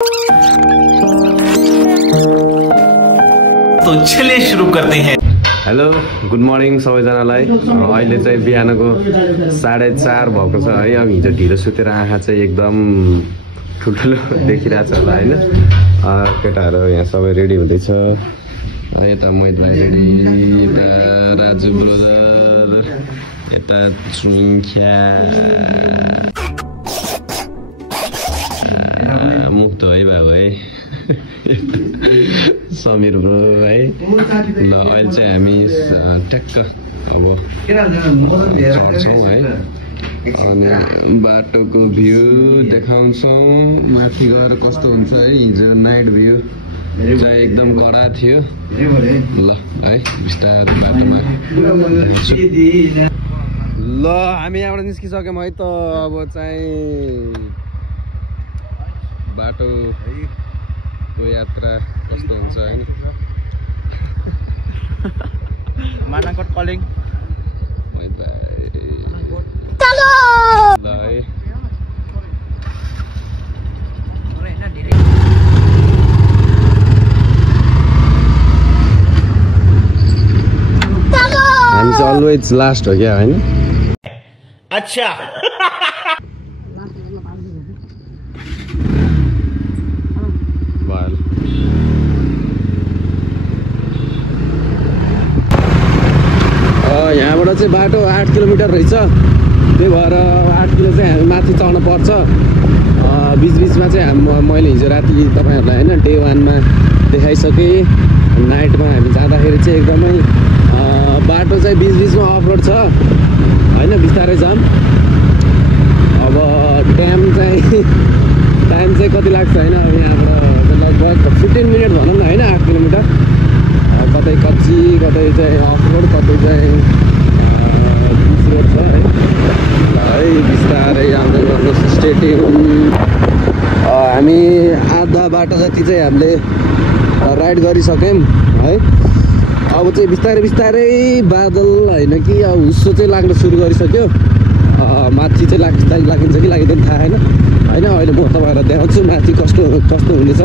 तो चलिए शुरू करते हैं। हेलो गुड मर्निङ सबैजनालाई। अहिले चाहिँ बिहानको 4:30 भएको छ है। अब हिजो ढिलो सुतेर आँखा चाहिँ एकदम ठुल्ठुलो देखिरहेछ होला होइन। केटाहरू यहाँ सबै रेडी हुँदैछ। यता मोहित भाइ रेडी, यता राजु ब्रदर, यता चुङ्ख्या मुक्त है बाबु है, समीर ब्रो है। ल अहिले चाहिँ हामी ट्याक्क अब चढ्छौँ है अनि बाटोको भ्यू देखाउँछौँ। माथि गएर कस्तो हुन्छ है। हिजो नाइट भ्यू चाहिँ एकदम कडा थियो। ल है बिस्तारै बाटोमा ल हामी यहाँबाट निस्किसक्यौँ है त। अब चाहिँ बाटोको यात्रा कस्तो हुन्छ होइन। मानाकोट कलिङ हामी चाहिँ अलवेज लास्ट हो क्या होइन। अच्छा यहाँबाट चाहिँ बाटो 8 किलोमिटर रहेछ। त्यही भएर 8 किलो चाहिँ हामी माथि चढ्न पर्छ। बिचबिचमा चाहिँ मैले हिजो राति तपाईँहरूलाई होइन डे 1मा देखाइसकेँ। नाइटमा हामी जाँदाखेरि चाहिँ एकदमै बाटो चाहिँ बिचबिचमा अफरोड छ होइन। बिस्तारै जाऊँ। अब टाइम चाहिँ कति लाग्छ होइन। अब यहाँबाट लगभग 15 मिनट भनौँ न होइन। 8 किलोमिटर कतै कच्ची कतै चाहिँ अफरोड कतै चाहिँ बिच रोड छ है। बिस्तारै आउँदै गर्नुहोस् स्टेडियम। हामी आधा बाटो जति चाहिँ हामीले राइड गरिसक्यौँ है। अब चाहिँ बिस्तारै बिस्तारै बादल होइन कि अब हुस्सो चाहिँ लाग्न सुरु गरिसक्यो। माथि चाहिँ लागिन्छ कि लाग्दैन थाहा छैन होइन। अहिले म तपाईँहरूलाई देखाउँछु माथि कस्तो हुनेछ।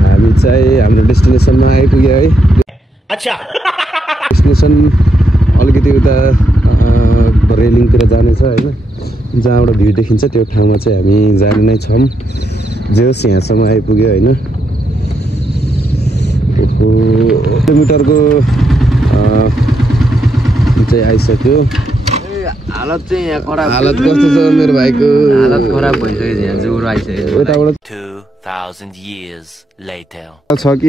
हामी चाहिँ हाम्रो डेस्टिनेसनमा आइपुग्यो है। अच्छा डेस्टिनेसन अलिकति उता रेलिङतिर जानेछ होइन। जहाँबाट भ्यू देखिन्छ त्यो ठाउँमा चाहिँ हामी जाने नै छौँ। जे होस् यहाँसम्म आइपुग्यो होइन। किलोमिटरको चाहिँ आइसक्यो। हालत चाहिँ यहाँ खराब। हालत कस्तो छ मेरो भाइको? हालत खराब भइसक्यो। यहाँ ज्वरो आइसक्यो। यताबाट 2000 years later छ कि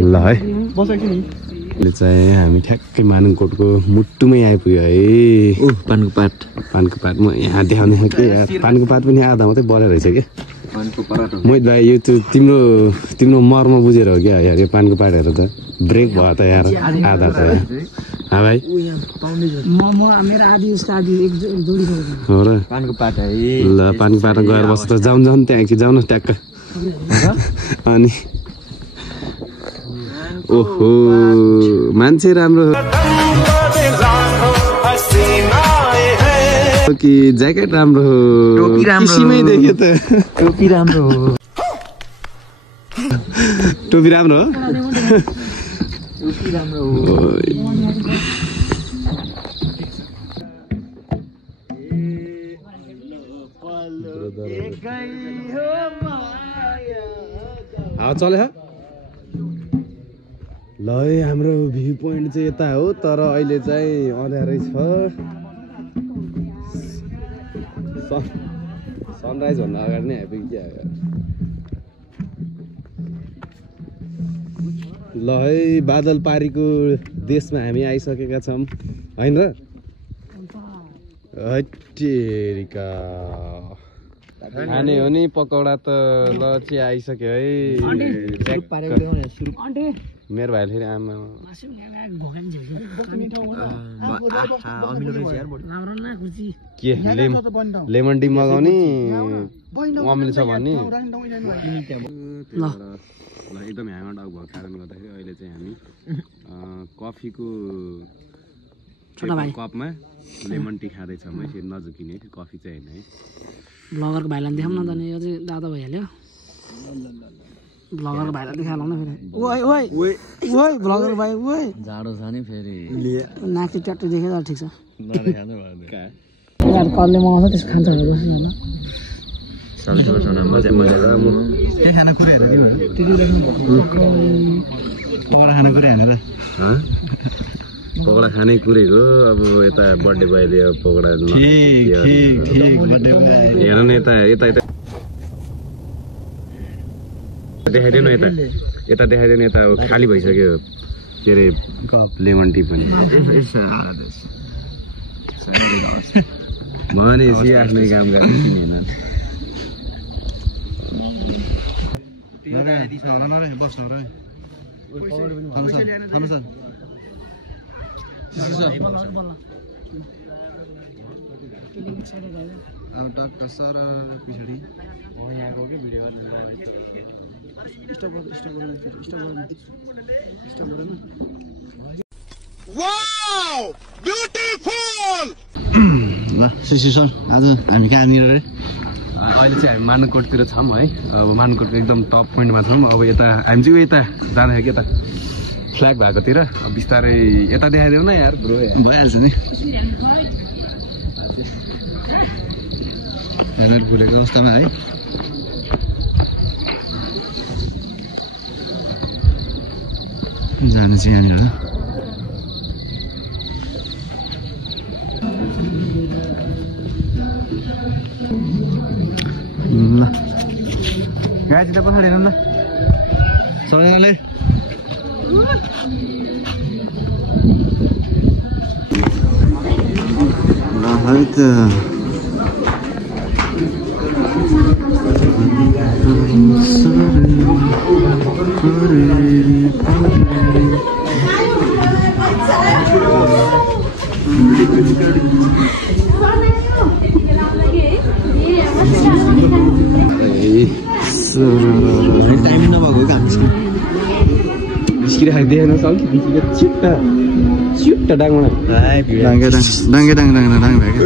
ल है। अहिले चाहिँ हामी ठ्याक्कै मानङकोटको मुटुमै आइपुग्यो है। पानको पात म यहाँ देखाउने कि यार पानको पात पनि आधा मात्रै बढेर रहेछ कि। मोहित भाइ यो तिम्रो मर्म बुझेर हो क्या यार। यो पानको पातहरू त ब्रेक भयो त यार आधा त। हाँ भाइ हो र पानको पात है। ल पानको पातमा गएर बस्छ त। जाउँ त्यहाँ कि जाउँ न ट्याक्क। अनि ओहो मान्छे राम्रो हो कि ज्याकेट राम्रो हो। टोपी राम्रो किसिमै देख्यो त। टोपी राम्रो हो। टोपी राम्रो हो। टोपी राम्रो हो। हावा चल्यो ल है। हाम्रो भ्यू पोइन्ट चाहिँ यता हो तर अहिले चाहिँ अँध्यारै छ। सनराइज भन्दा अगाडि नै आइपुग्यो क्या। ल है बादल पारीको देशमा हामी आइसकेका छौँ होइन र। हटेरिका खाने हो नि पकौडा त। ल चाहिँ आइसक्यो है। मेरो भाइले फेरि आमा के लेमन टी मगाउने अमिलो छ भन्ने। ल एकदम ह्याङ आउट भएको कारणले गर्दाखेरि अहिले चाहिँ हामी कफीको छोटा भाइ कपमा लेमन टी खाँदैछ म यसरी नझुकिने कफी चाहिँ होइन है ब्लगरको भाइलाई देखाउँ न त नि अझै दादा भइहाल्यो ब्लगरको भाइलाई देखाउँ न फेरि ओइ ओइ ओइ ब्लगर भाइ ओइ जाडो छ नि फेरि नाक ट्याक्टो देखेर ठिक छ नदेखाउनु भयो कसले मगाउँछ त्यस खान्छ भने जस्तो होइन सब्जी बनाउन मजा मजा म के खाना कुराहरू पकौडा खाने कुरा होइन र पकौडा खाने कुरै हो अब यता बर्थडे भइदियो पकौडा हेर न यता यता यता देखाइदिनु यता यता देखाइदिनु यता खाली भइसक्यो के अरे लेमन टी पनि भनेपछि आफ्नै काम गर्ने होइन ल शिशिर सर आज हामी कहाँनिर रे अहिले चाहिँ हामी मानुकोटतिर छौँ है अब मानुकोटको एकदम टप पोइन्टमा छौँ अब यता हामी चाहिँ यता जाँदाखेरि के त फ्ल्याग भएकोतिर बिस्तारै यता देखाइदेऊ न यार ब्रो भइहाल्छ नि हेलमेट भुलेको अवस्थामा है जानु चाहिँ यहाँनिर ल गाडी त पछाडि हेर्नु ल सँगले ल है त टाइम नभएको काम निस्किरहेको देख्न सक्छ छिट्टा छिट्टा डाङमा डाङ्गे डाङ भएको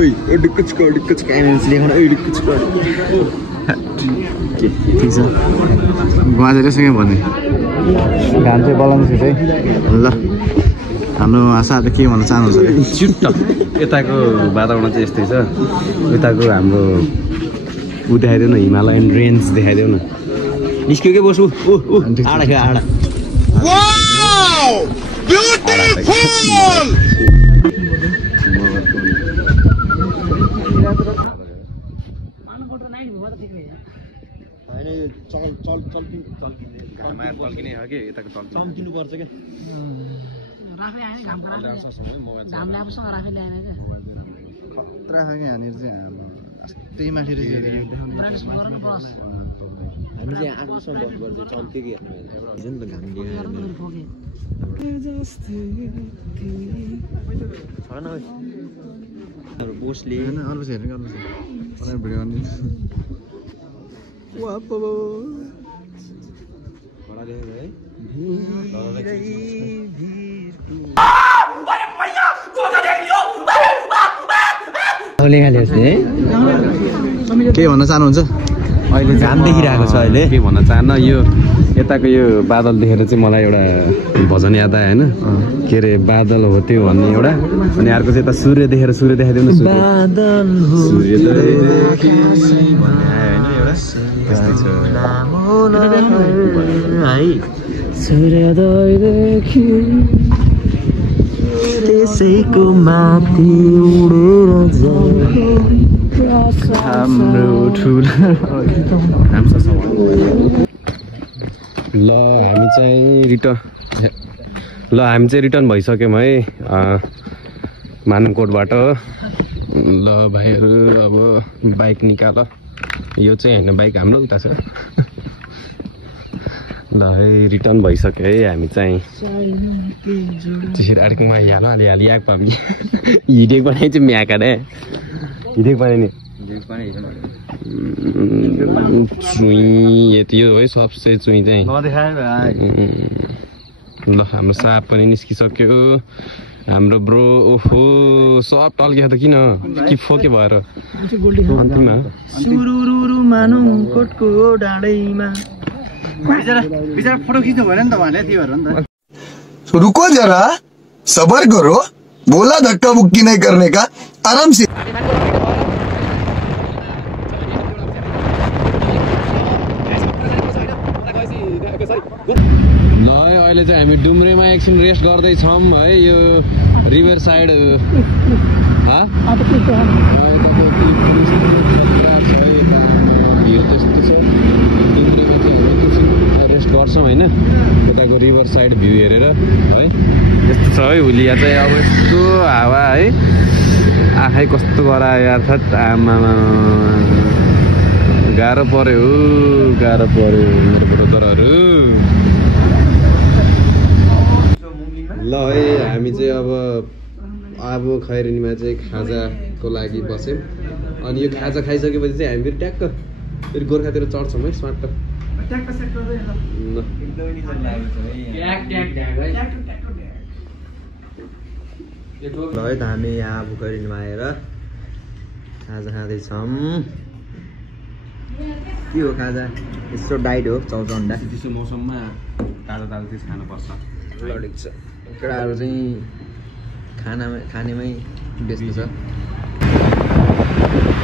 ठिक छ बाजेरसँग भने घाम चाहिँ बलाउँछ है ल हाम्रो साथी के भन्न चाहनुहुन्छ अरे छिट्टा यताको वातावरण चाहिँ यस्तै छ यताको हाम्रो ऊ देखाइदेऊ न हिमालयन रेन्ज देखाइदेऊ न निस्क्यो के बसु आडा क्या आडा त्यही माथि हामी चाहिँ आफूसँग बस गर्छ चम्के कि हेर्नु नि त घाम बोसले अर्को हेर्नु भिडियो गर्ने के भन्न चाहनुहुन्छ अहिले घाम देखिरहेको छ अहिले के भन्न चाहन्न यो यताको यो बादल देखेर चाहिँ मलाई एउटा भजन याद आयो होइन के अरे बादल हो त्यो भन्ने एउटा अनि अर्को चाहिँ यता सूर्य देखेर सूर्य देखाइदिनु न त्यसैको माथि उडेर हाम्रो ठुलो ल हामी चाहिँ रिटर्न भइसक्यौँ है मानुकोटबाट ल भाइहरू अब बाइक निकाल यो चाहिँ होइन बाइक हाम्रो उता छ ल है रिटर्न भइसक्यो है हामी चाहिँ त्यसरी अलिकमा हालिहाली आएको हामी हिँडेको बनाइ चाहिँ म्याका रे हिँडेको बनाइ नि चुई यति हो है सबसे चुई चाहिँ ल हाम्रो साप पनि निस्किसक्यो हाम्रो ब्रो ओहो सब टल्कियो त किन कि फोके भएर अन्तिममा सुरुरु मानु कोटको डाँडैमा बिचारा फोटो खिच्नु भएन नि त भने थियो भएर नि त रुको जरा सबर करो बोला धक्का मुक्की नहीं करने का आराम से अहिले चाहिँ हामी डुम्रेमा एकछिन रेस्ट गर्दैछौँ है यो रिभर साइड भिड त्यस्तो छ डुम्रेमा चाहिँ हामी एकछिन रेस्ट गर्छौँ होइन यताको रिभर साइड भ्यू हेरेर है यस्तो छ है हुलिया चाहिँ अब यस्तो हावा है आँखै कस्तो गरायो यार आमामा गाह्रो पर्यो मेरो ब्रदरहरू ल है हामी चाहिँ अब खैरेनीमा चाहिँ खाजाको लागि बस्यौँ अनि यो खाजा खाइसकेपछि चाहिँ हामी फेरि ट्याक्क फेरि गोर्खातिर चढ्छौँ है स्मार्ट ल है त हामी यहाँ अब खैरेनीमा आएर खाजा खाँदैछौँ के हो खाजा यस्तो डाइट हो चौचन्डा चिसो मौसममा ताजा ताजा चिज खानुपर्छ लडेको छ केटाहरू चाहिँ खानेमै व्यस्त छ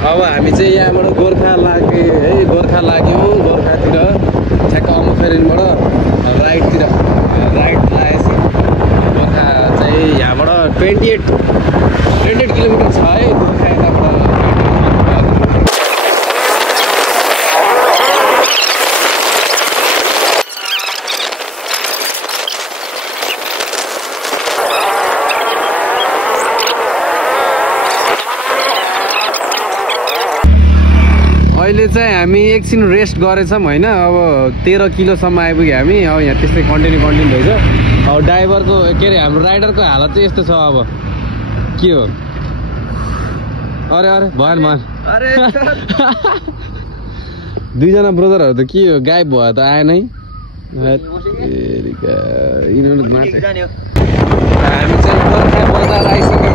अब हामी चाहिँ यहाँबाट गोर्खा लाग्यौँ गोर्खातिर ठ्याक्क खैरेनीबाट राइटतिर राइट लागेपछि गोर्खा चाहिँ यहाँबाट 28 किलोमिटर छ है गोर्खा यताबाट अहिले चाहिँ हामी एकछिन रेस्ट गरेछौँ होइन अब 13 किलोसम्म आइपुग्यो हामी अब यहाँ त्यस्तै कन्टिन्यू भइछ अब ड्राइभरको के अरे हाम्रो राइडरको हालत चाहिँ यस्तो छ अब के हो अरे भएन दुईजना ब्रदरहरू त के हो गायब भयो त आएन है हामी चाहिँ गोर्खा बजार आइसक्यौँ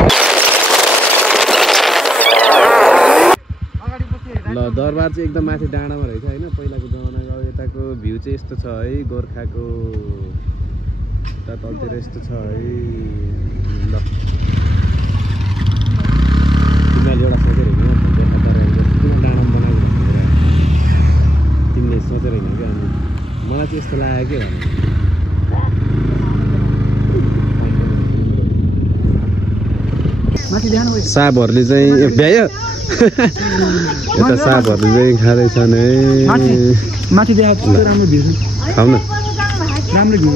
ल दरबार चाहिँ एकदम माथि डाँडामा रहेछ होइन पहिलाको जमानाको अब यताको भ्यू चाहिँ यस्तो छ है गोर्खाको यता तलतिर यस्तो छ है ल तिमीले एउटा सोचेर हिँड्यो गोर्खा दरबार किन डाँडामा बनाएको भनेर तिमीले सोचेर हिँड्यो क्या अनि मलाई चाहिँ यस्तो लाग्यो के सापहरूले चाहिँ भ्यायो यता सापहरूले चाहिँ खाँदैछन् है माथि राम्रो भ्यू खाऊ न राम्रो भ्यू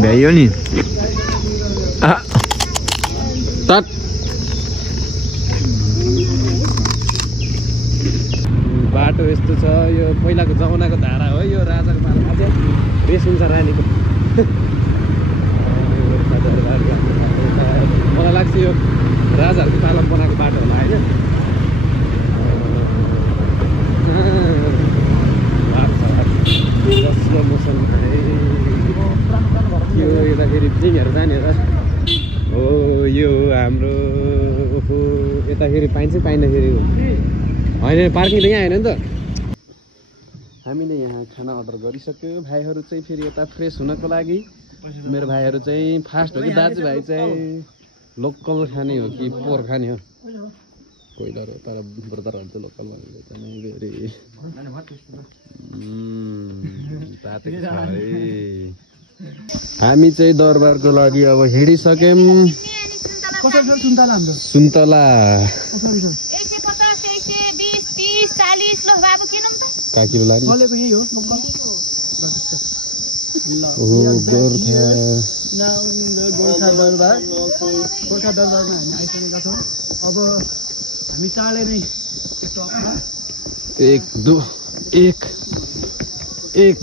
भ्यायो नि बाटो यस्तो छ यो पहिलाको जमानाको धारा हो यो राजाको पालामा चाहिँ रेस हुन्छ रानीको मलाई लाग्छ यो राजाहरूको पालामा बनाएको बाटो होला होइन यो यताखेरि पिङहरू जाने हो यो हाम्रो यताखेरि पाइन्छ पाइँदाखेरि होइन पार्किङ त यहाँ होइन नि त हामीले यहाँ खाना अर्डर गरिसक्यो भाइहरू चाहिँ फेरि यता फ्रेस हुनको लागि मेरो भाइहरू चाहिँ फास्ट हो कि दाजुभाइ चाहिँ लोकल खाने हो कि पोर खाने हो कोइलर हो तर ब्रदरहरू चाहिँ लोकल भनेको चाहिँ फेरि तातेको छ है हामी चाहिँ दरबारको लागि अब हिँडिसक्यौँ सुन्तला का किलो लाग्यो गोर्खा दरबारमा हामी आइसकेका छौँ अब हामी चाँडै नै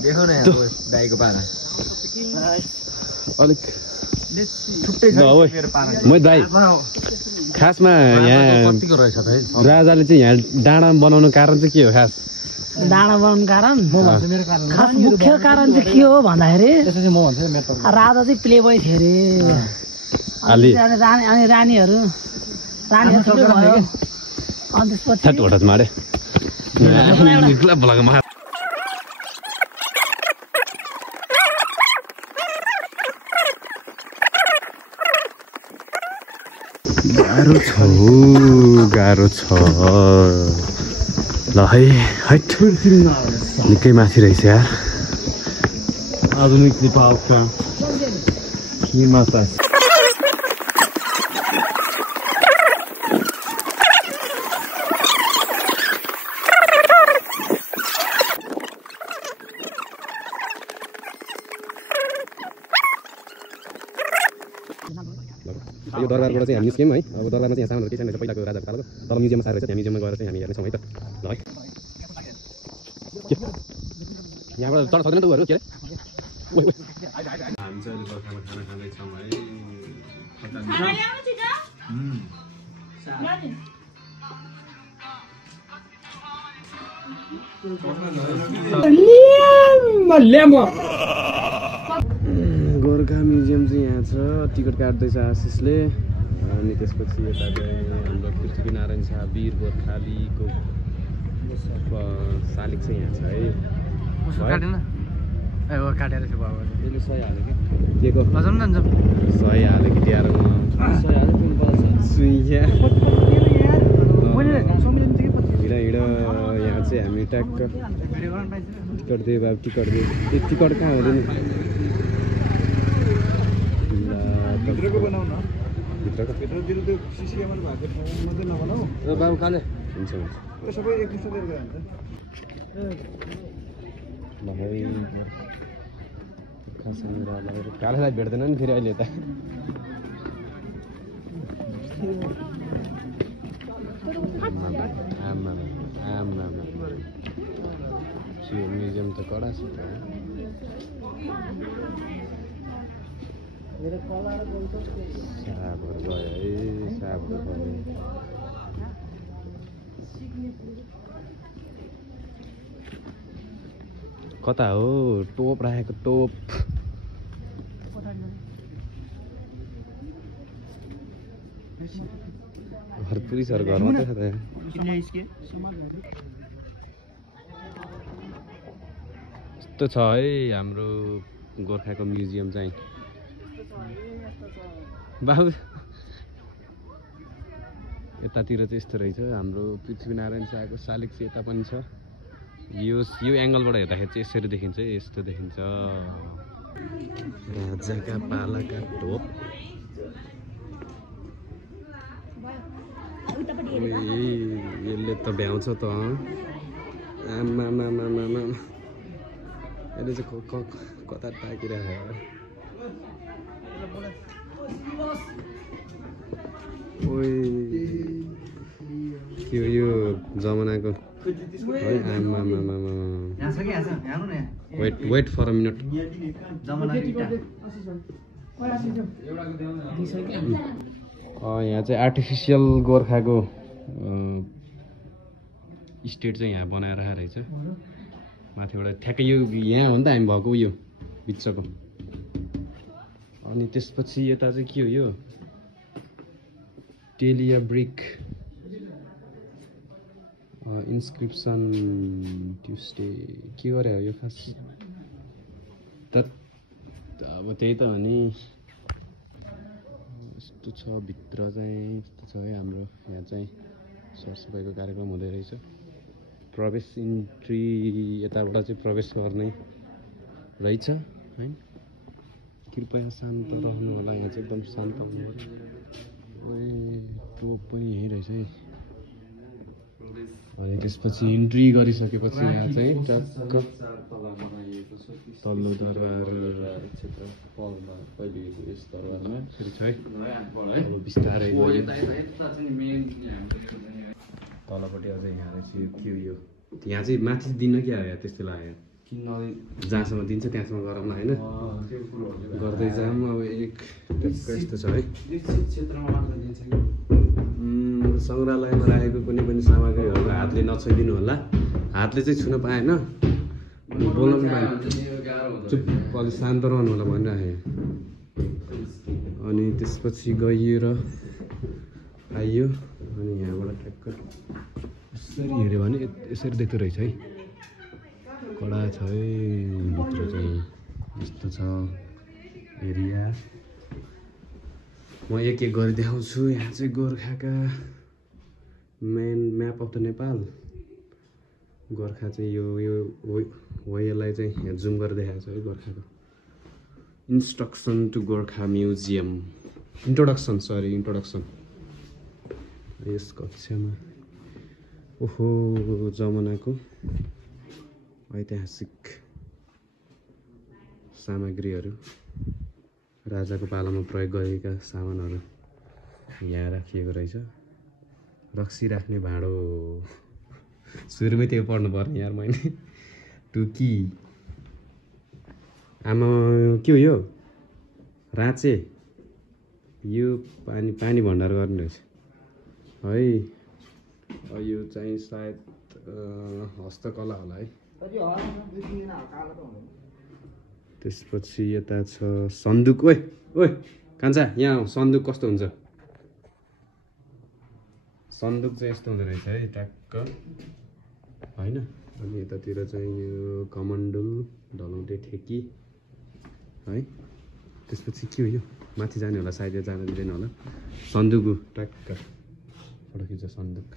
देखो न दाइको पारा अलिक म दाइ खासमा यहाँ राजाले चाहिँ यहाँ डाँडामा बनाउनु कारण चाहिँ के हो खास डाँडा बनाउनु कारण खास मुख्य कारण चाहिँ के हो भन्दाखेरि राजा चाहिँ प्ले बोय थियो अरे अनि रानीहरू थुप्रै भयो अनि त्यसपछि गाह्रो छ ल है हैट निकै माथि रहेछ यार आधुनिक नेपालका निर्माता यो दरबारबाट चाहिँ हामी निस्क्यौँ है अब दरबारमा चाहिँ यहाँ सामानहरू केही छैन रहेछ पहिलाको राजाको पालाको तर म्युजियममा सारेको छ त्यहाँ म्युजियममा गएर चाहिँ हामी हेर्नेछौँ है त ल है यहाँबाट चढ्न सक्दैन त उहरू के अरे हामी चाहिँ अहिले गोर्खामा खाना खाँदैछौँ है गोर्खा म्युजियम चाहिँ यहाँ छ टिकट काट्दैछ आशिषले अनि त्यसपछि यता चाहिँ हाम्रो पृथ्वीनारायण शाह वीर गोर्खालीको शालिग चाहिँ यहाँ छ है काटेर त्यसले सही हाल्यो कि के को सही हाल्यो कि यहाँ चाहिँ हामी ट्याक्क टिकट दियो बाबु टिकट दियो त्यो टिकट कहाँ हुँदैन बाबु काले हुन्छ कालेलाई भेट्दैन नि फेरि अहिले यता म्युजियम त कडा छ साबहरू गयो है साबहरू गयो कता हो टोप राखेको टोप घर पुलिसहरू घरमा त यस्तो छ है हाम्रो गोर्खाको म्युजियम चाहिँ बाबु यतातिर चाहिँ यस्तो रहेछ हाम्रो पृथ्वीनारायण शाहको शालिग चाहिँ यता पनि छ यो एङ्गलबाट हेर्दाखेरि चाहिँ यसरी देखिन्छ यस्तो देखिन्छ राजाका पालाका टोप यसले त भ्याउँछ त आमा यसले चाहिँ कता टाकिरहेको के हो यो जमानाको है आमा वेट फर अ मिनट यहाँ चाहिँ आर्टिफिसियल गोर्खाको स्टेट चाहिँ यहाँ बनाएर रहेछ माथिबाट ठ्याक्कै यो यहाँ हो नि त हामी भएको यो बिचको अनि त्यसपछि यता चाहिँ के हो यो टेलिया ब्रिक इन्स्क्रिप्सन ट्युसडे के गरे हो यो खास त अब त्यही त हो नि यस्तो छ भित्र चाहिँ यस्तो छ है हाम्रो यहाँ चाहिँ सरसफाइको कार्यक्रम हुँदै रहेछ प्रवेश इन्ट्री यताबाट चाहिँ प्रवेश गर्ने रहेछ है कृपया शान्त रहनु होला यहाँ चाहिँ एकदम शान्त हुनु टोप पनि यहीँ रहेछ है अनि त्यसपछि इन्ट्री गरिसकेपछि यहाँ चाहिँ टक्क तल्लो दरबार फेरि छ है बिस्तारै तलपट्टि अझै यहाँ रहेछ के हो यो यहाँ चाहिँ माथि दिन क्या हो त्यस्तो लाग्यो जहाँसम्म दिन्छ त्यहाँसम्म गरौँ न होइन गर्दै जाऊँ अब एक यस्तो छ है सङ्ग्रहालयमा राखेको कुनै पनि सामग्रीहरू हातले नछोइदिनु होला हातले चाहिँ छुन पाएन बोल्न पनि पाएन चुप अलि शान्त रहनु होला भनिराखेँ अनि त्यसपछि गइएर आइयो अनि यहाँबाट ट्याक्क यसरी हेऱ्यो भने यसरी देख्दो रहेछ है कडा छ है भित्र चाहिँ यस्तो छ एरिया म एक एक गरी देखाउँछु यहाँ चाहिँ गोर्खाका main map of the Nepal Gorkha चाहिँ यो यसलाई चाहिँ यहाँ जुम गरेर देखाएको छ है गोर्खाको instruction to Gorkha museum introduction यस कक्षामा ओहो जमानाको ऐतिहासिक सामग्रीहरू राजाको पालामा प्रयोग गरेका सामानहरू यहाँ राखिएको रहेछ रक्सी राख्ने भाँडो सुरुमै त्यो पढ्नु पर्ने यार मैले टुकी आमा के हो यो राँचे यो पानी भण्डार गर्ने रहेछ है यो चाहिँ सायद हस्तकला होला है त्यसपछि यता छ सन्दुक ओए कान्छा यहाँ सन्दुक कस्तो हुन्छ सन्दुक चाहिँ यस्तो हुँदो रहेछ है ट्याक्क होइन अनि यतातिर चाहिँ यो कमण्डल ढलाउँदै ठेकी है त्यसपछि के हो यो माथि जाने होला सायद जान दिँदैन होला सन्दुक ट्याक्क फोटो खिच्छ सन्दुक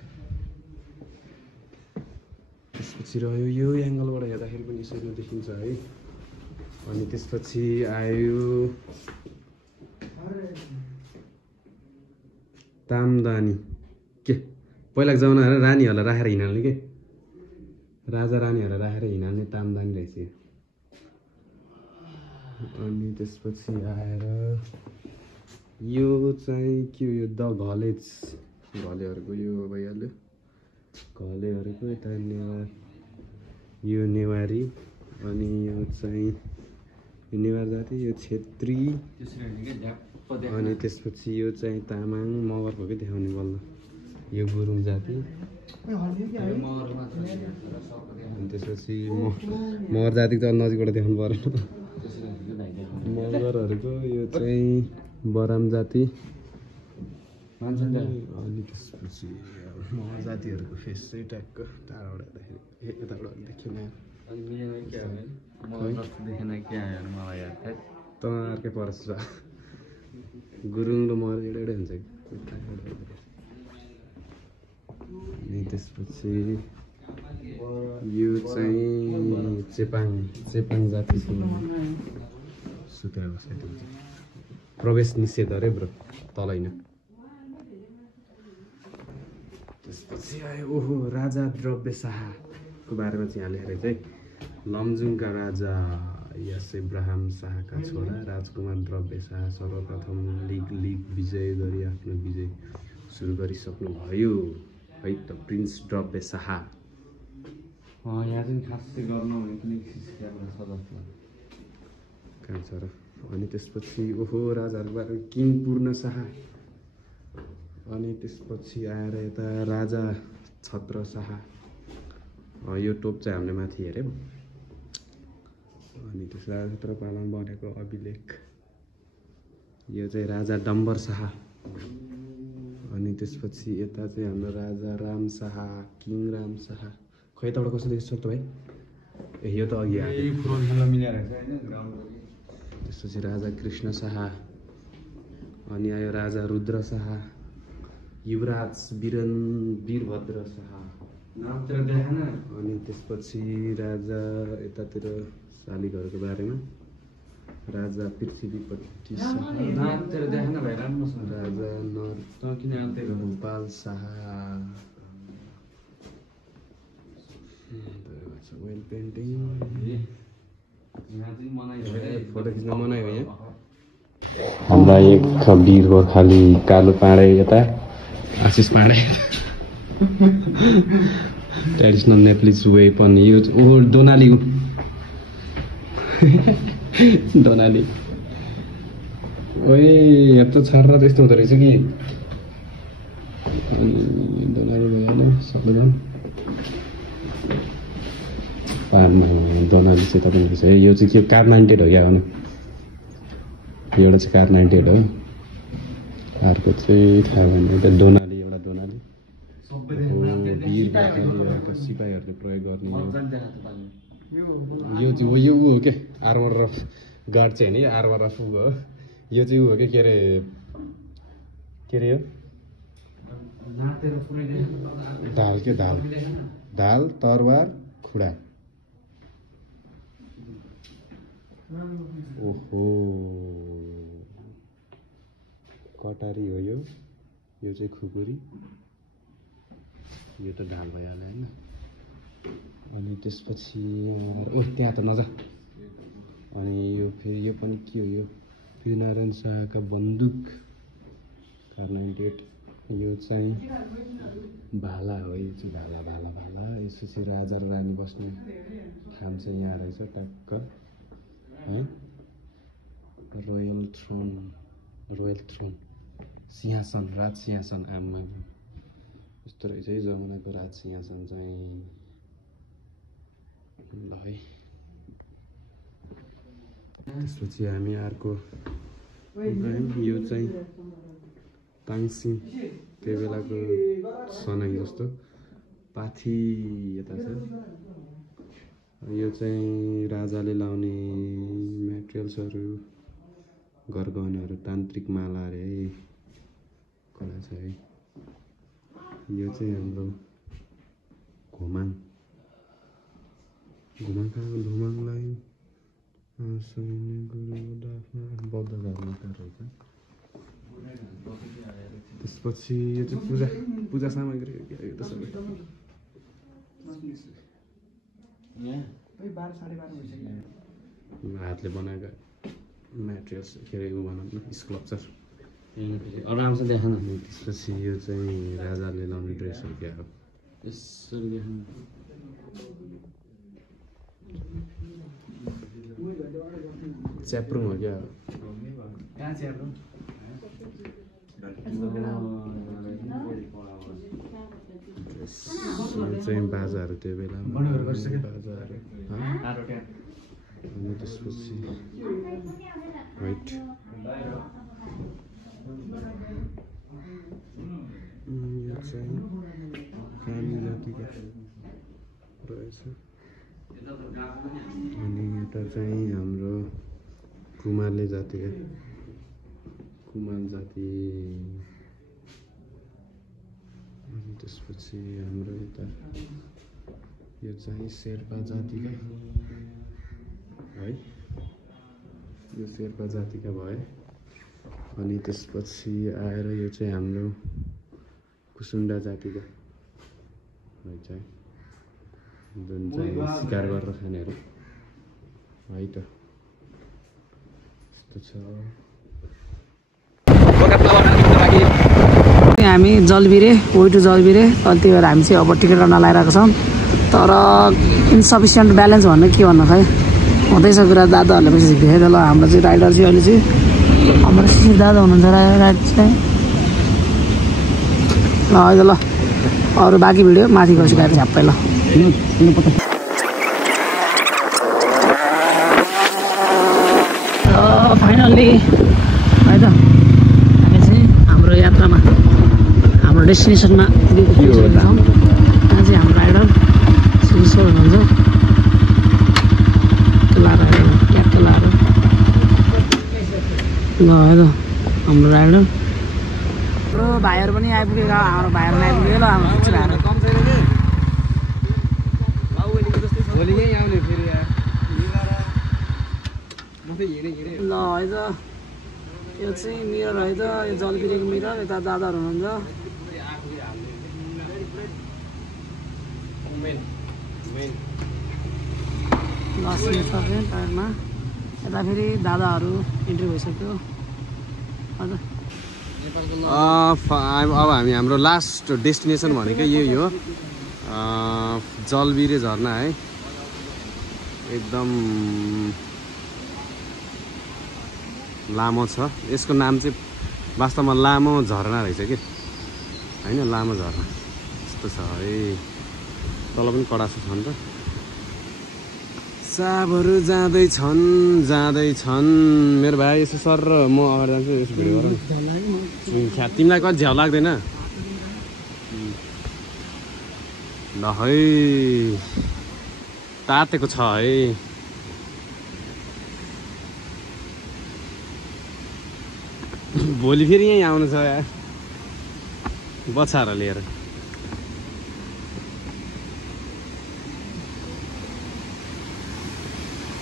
त्यसपछि रह्यो यो एङ्गलबाट हेर्दाखेरि पनि यसरी देखिन्छ है अनि त्यसपछि आयो तामदानी के पहिलाको जमानाहरू रानीहरूलाई राखेर हिँड्ने के राजा रानीहरूलाई राखेर हिँड्ने तामदानी रहेछ अनि त्यसपछि आएर यो चाहिँ के हो यो द घलेहरूको यो भइहाल्यो घलेहरूको यता यो नेवारी अनि यो चाहिँ नेवार जाति यो छेत्री अनि त्यसपछि यो चाहिँ तामाङ मगरको के देखाउने बल्ल यो गुरुङ जाति अनि त्यसपछि मगर जातिको त नजिकबाट देखाउनु परेन मगरहरूको यो चाहिँ बराम जाति अनि त्यसपछि मगर जातिहरूको फेस चाहिँ ट्याक्क टाढाबाट हेर्दाखेरि यताबाट देखिन त अर्कै परस गुरुङ र मगर एउटै हुन्छ अनि त्यसपछि यो चाहिँ चेपाङ जाति सुतेर बसेको हुन्छ प्रवेश निषेध अरे ब्रो तल होइन त्यसपछि आयो ओहो राजा द्रव्य शाहको बारेमा चाहिँ यहाँ लेखेर चाहिँ लमजुङका राजा यस इब्राहिम शाहका छोरा राजकुमार द्रव्य शाह सर्वप्रथम लिग विजय गरी आफ्नो विजय सुरु गरिसक्नुभयो है त प्रिन्स द्रव्य शाह यहाँ चाहिँ खास चाहिँ गर्न कहाँ छ र अनि त्यसपछि ओहो राजाहरूको बारेमा किङ पूर्ण शाह अनि त्यसपछि आएर यता राजा छत्र शाह यो टोप चाहिँ हामीले माथि हेऱ्यौँ अनि त्यस राजा छत्र पालामा बनेको अभिलेख यो चाहिँ राजा डम्बर शाह अनि त्यसपछि यता चाहिँ हाम्रो राजा राम शाह किङ राम शाह खै यताबाट कस्तो देख्छ त भाइ ए यो त अघि त्यसपछि राजा कृष्ण शाह अनि आयो राजा रुद्र शाह युवराज वीरभद्र शाह अनि त्यसपछि राजा यतातिर शालिगहरूको बारेमा राजा पृथ्वीपति शाह राजा Narpal Shah well painting photo खिच्न मनाइ हो यहाँ हाम्रा एक वीर गोर्खाली कालो पाँडे यता Ashish Pande traditional Nepalese weapon use ओ दोनाली दोनाली ओए यहाँ त छर्रा त्यस्तो हुँदो रहेछ कि अनि दोनाली भइहाल्यो सबैजना दोनाली चाहिँ तपाईँको चाहिँ यो चाहिँ के कार 98 हो क्या हो एउटा चाहिँ कार 98 हो अर्को चाहिँ थाहा भएन एउटा दोनाली एउटा दोनाली सिपाहीहरूले प्रयोग गर्ने यो चाहिँ यो ऊ हो क्या आर्मर अफ गार्ड चाहिँ होइन आर्मर अफ ऊ हो यो चाहिँ ऊ हो क्या के अरे यो ढाल के ढाल तरवार खुडा ओहो कटारी हो यो चाहिँ खुकुरी यो त ढाल भइहाल्यो होइन अनि त्यसपछि ओ त्यहाँ त नजा अनि यो फेरि यो पनि के हो यो वीरनारायण शाहका बन्दुक कार 98 यो चाहिँ भाला हो यो चाहिँ भाला यसपछि राजा र रानी बस्ने ठाउँ चाहिँ यहाँ रहेछ टक्क है रोयल थ्रोन सिंहासन राज सिंहासन आमा यस्तो रहेछ है जमानाको राज सिंहासन चाहिँ ल है त्यसपछि हामी अर्को यो चाहिँ ताङसिङ त्यो बेलाको सनाइ जस्तो पाथी यता छ यो चाहिँ राजाले लाउने मेटेरियल्सहरू गरगहनाहरू तान्त्रिक माला अरे है कला छ है यो चाहिँ हाम्रो घुमाङ धुमाङलाई बौद्ध धर्मका रहेछ त्यसपछि यो चाहिँ पूजा सामग्री हो क्या यो त सबै हातले बनाएका मेटेरियल्स के अरे ऊ भनौँ न स्कल्पचर आरामसे देखा न त्यसपछि यो चाहिँ राजाले लाउने ड्रेसहरू क्या हो यसरी देखा च्याप्रुङ हो क्या यो चाहिँ बाजाहरू त्यो बेलामा बाजाहरू अनि त्यसपछि वाइट यो चाहिँ कामी जातिका रहेछ अनि एउटा चाहिँ हाम्रो कुमारले जातिका कुमार जाति अनि त्यसपछि हाम्रो यता यो चाहिँ शेर्पा जातिका है यो शेर्पा जातिका भए अनि त्यसपछि आएर यो चाहिँ हाम्रो कुसुन्डा जातिका रहेछ है जुन चाहिँ शिकार गरेर खानेहरू है त यस्तो छ हामी जलबिरे वे टु जलबिरे अनि त्यही भएर हामी चाहिँ अब टिकट गर्न लगाइरहेको छौँ तर इन्सफिसियन्ट ब्यालेन्स भन्नु के भन्नु खै हुँदैछ कुरा दादाहरूले पैसा देखाइ ल हाम्रो चाहिँ राइडर चाहिँ अहिले चाहिँ हाम्रो शिशिर दादा हुनुहुन्छ राइड चाहिँ ल अहिले ल अरू बाँकी भिडियो माथि गएपछि गाडी झ्याप्पै ल फाइनल्ली है त हामी चाहिँ हाम्रो यात्रामा हाम्रो डेस्टिनेसनमा पुगेको छौँ यहाँ चाहिँ हाम्रो राइडर शिशिर हुनुहुन्छ केलाहरू ल है त हाम्रो राइडर हाम्रो भाइहरू पनि आइपुगेको हाम्रो भाइहरू पनि आइपुग्यो ल हाम्रो भाइहरू ल है त यो चाहिँ मिरर है त यो जलबिरेको मिरर यता दादाहरू हुनुहुन्छ लस्ने छ टायरमा यता फेरि दादाहरू इन्ट्री भइसक्यो हजुर अब हामी हाम्रो लास्ट डेस्टिनेसन भनेको यही हो जलबिरे झरना है एकदम लामो छ यसको नाम चाहिँ वास्तवमा लामो झरना रहेछ कि होइन लामो झरना यस्तो छ है तल पनि कडा छ नि त साबहरू जाँदैछन् मेरो भाइ यसो सर र म अगाडि जान्छु यसो भिडियो गर तिमीलाई कति झ्याउ लाग्दैन ल है तातेको छ है भोलि फेरि यहीँ आउनु छ यार बछाएर लिएर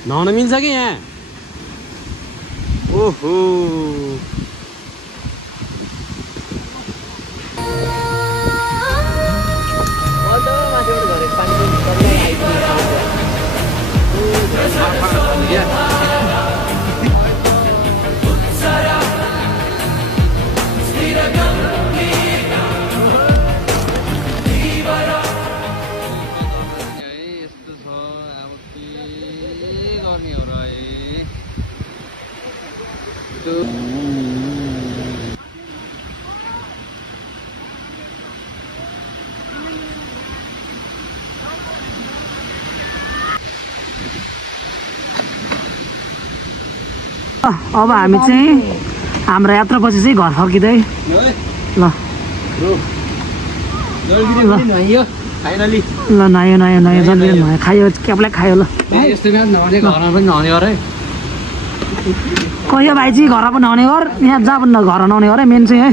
नुहाउन मिल्छ कि यहाँ ओहो अब हामी चाहिँ हाम्रो यात्रापछि चाहिँ घर फर्किँदै ल नुहायो जल्दी नुहायो खायो क्याबलाई खायो ल कहियो भाइ चाहिँ घर पनि नुहाउने घर यहाँ जहाँ पनि घर नुहाउने घर है मेन चाहिँ है